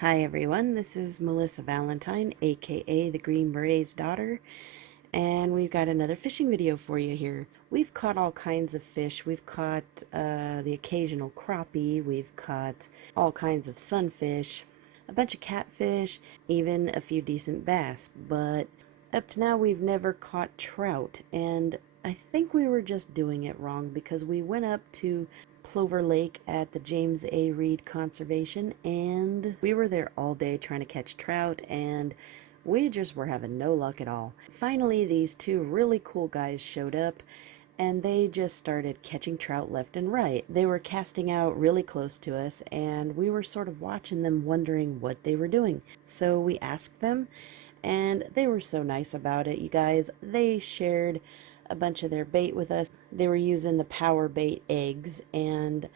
Hi everyone, this is Melissa Valentine, aka the Green Beret's daughter, and we've got another fishing video for you here. We've caught all kinds of fish. We've caught the occasional crappie, we've caught all kinds of sunfish, a bunch of catfish, even a few decent bass, but up to now we've never caught trout, and I think we were just doing it wrong because we went up to Plover Lake at the James A. Reed Conservation, and we were there all day trying to catch trout, and we just were having no luck at all. Finally, these two really cool guys showed up, and they just started catching trout left and right. They were casting out really close to us, and we were sort of watching them, wondering what they were doing. So we asked them, and they were so nice about it, you guys. They shared a bunch of their bait with us. They were using the power bait eggs, and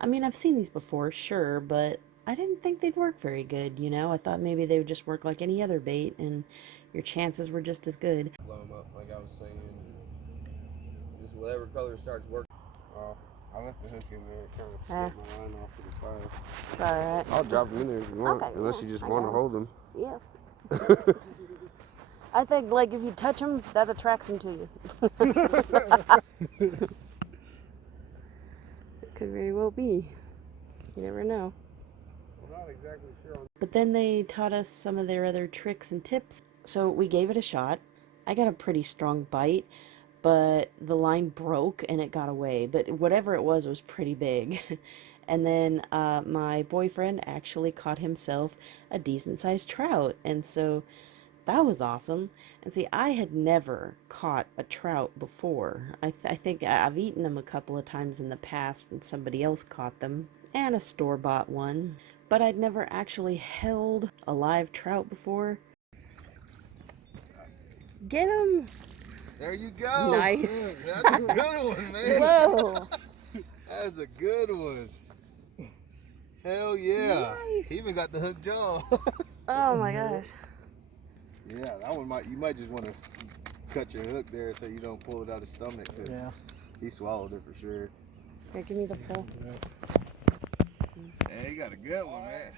I mean, I've seen these before, sure, but I didn't think they'd work very good, you know? I thought maybe they would just work like any other bait, and your chances were just as good. Blow them up, like I was saying. Just whatever color starts working. I left the hook in there. It kind of split my line off to the fire. It's alright. I'll drop them in there if you want, Okay, unless you just want to hold them. Yeah. I think, like, if you touch them, that attracts them to you. It could very well be. You never know. I'm not exactly sure. But then they taught us some of their other tricks and tips, so we gave it a shot. I got a pretty strong bite, but the line broke and it got away. But whatever it was pretty big. And then my boyfriend actually caught himself a decent-sized trout, and so that was awesome. And see, I had never caught a trout before. I think I've eaten them a couple of times in the past, and somebody else caught them, and a store-bought one. But I'd never actually held a live trout before. Get him! There you go! Nice! That's a good one, man! Whoa! That's a good one! Hell yeah! Nice. He even got the hook jaw. Oh my gosh. Yeah, that one you might just want to cut your hook there so you don't pull it out of his stomach. Yeah. He swallowed it for sure. Here, give me the pull. Hey, you got a good one, man.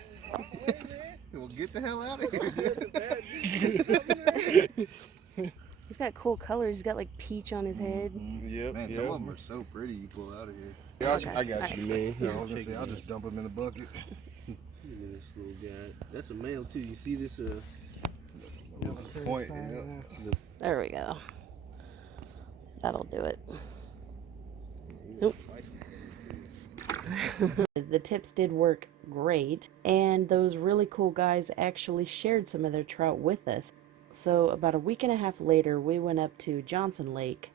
Well, get the hell out of here. He's got cool colors. He's got like peach on his head. Yep. Man, some of them are so pretty you pull out of here. Yeah, okay. I got you, man. I was gonna say, I'll just dump him in the bucket. Look at this little guy. That's a male too. You see this? Point. Yeah. There we go. That'll do it. Nope. The tips did work great, and those really cool guys actually shared some of their trout with us. So about a week and a half later, we went up to Johnson Lake,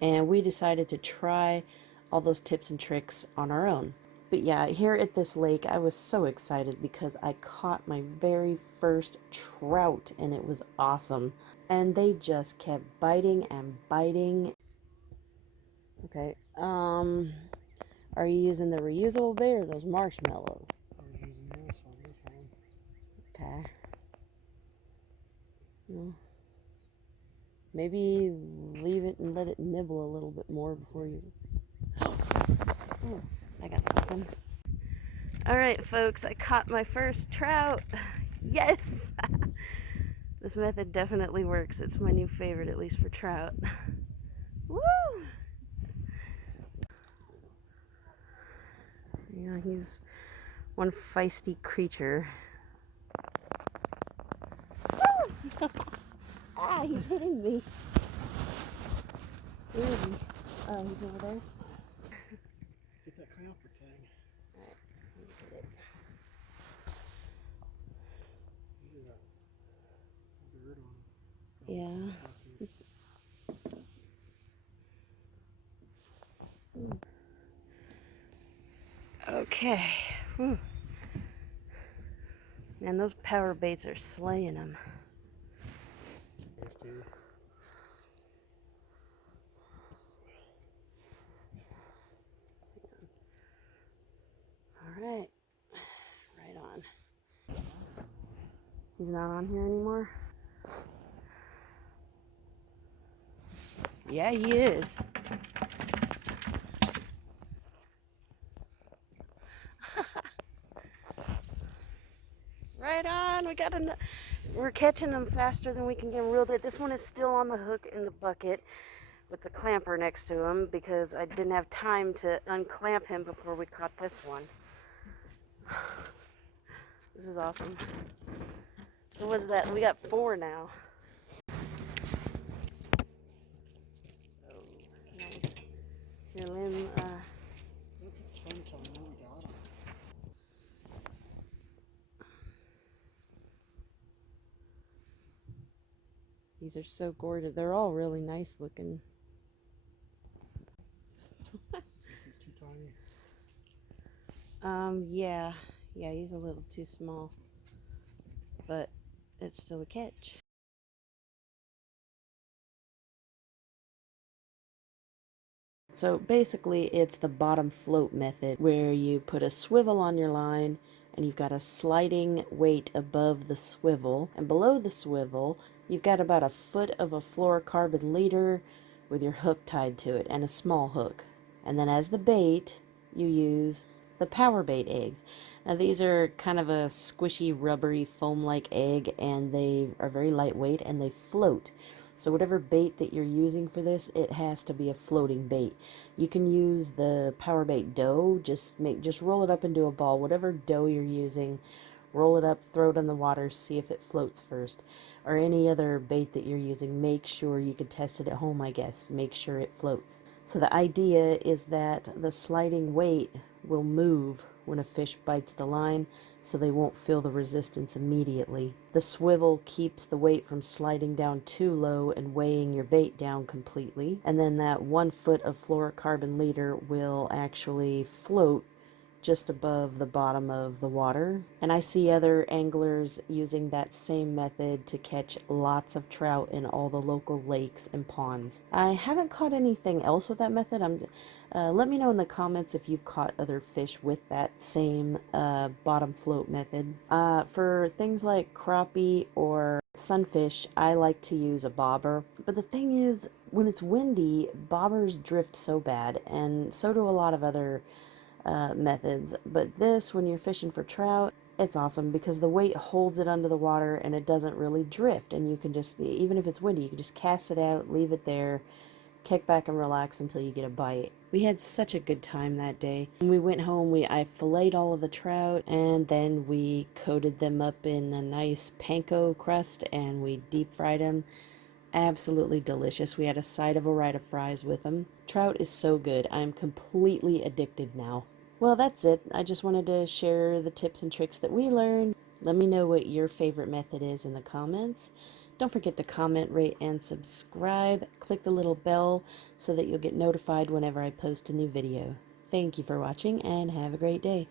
and we decided to try all those tips and tricks on our own. But yeah, here at this lake, I was so excited because I caught my very first trout, and it was awesome. And they just kept biting and biting. Okay, are you using the reusable bait or those marshmallows? I was using this on this one. Okay. Well, maybe leave it and let it nibble a little bit more before you... Oh, I got something. Alright folks, I caught my first trout. Yes! This method definitely works. It's my new favorite, at least for trout. Woo! Yeah, he's one feisty creature. Ah, he's hitting me. Where is he? Oh, he's over there. Get that clamper thing. Alright, let me get it. Yeah. Okay. Whew. Man, those power baits are slaying them. Alright. Right on. He's not on here anymore? Yeah, he is. Right on. We're catching them faster than we can get them reeled in. This one is still on the hook in the bucket with the clamper next to him because I didn't have time to unclamp him before we caught this one. This is awesome. So what's that? We got 4 now. Oh, nice. Here, Lynn, Look at the phone time. There we got him. these are so gorgeous. They're all really nice looking. He's too tiny. Yeah. Yeah, he's a little too small. But it's still a catch. So basically it's the bottom float method where you put a swivel on your line and you've got a sliding weight above the swivel, and below the swivel you've got about a foot of a fluorocarbon leader with your hook tied to it and a small hook. And then as the bait you use the power bait eggs. Now these are kind of a squishy rubbery foam like egg, and they are very lightweight and they float. So whatever bait that you're using for this, it has to be a floating bait. You can use the power bait dough, just roll it up into a ball. Whatever dough you're using, roll it up, throw it in the water, see if it floats first. Or any other bait that you're using, make sure you could test it at home, I guess. Make sure it floats. So the idea is that the sliding weight will move when a fish bites the line, so they won't feel the resistance immediately. The swivel keeps the weight from sliding down too low and weighing your bait down completely. And then that 1 foot of fluorocarbon leader will actually float just above the bottom of the water. And I see other anglers using that same method to catch lots of trout in all the local lakes and ponds. I haven't caught anything else with that method. Let me know in the comments if you've caught other fish with that same bottom float method. For things like crappie or sunfish, I like to use a bobber. But the thing is, when it's windy, bobbers drift so bad, and so do a lot of other methods. But this, when you're fishing for trout, it's awesome because the weight holds it under the water and it doesn't really drift, and you can just, even if it's windy, you can just cast it out, leave it there, kick back and relax until you get a bite. We had such a good time that day. When we went home, I filleted all of the trout, and then we coated them up in a nice panko crust and we deep fried them. Absolutely delicious. We had a side of a ride of fries with them. Trout is so good. I'm completely addicted now. Well, that's it. I just wanted to share the tips and tricks that we learned. Let me know what your favorite method is in the comments. Don't forget to comment, rate, and subscribe. Click the little bell so that you'll get notified whenever I post a new video. Thank you for watching and have a great day.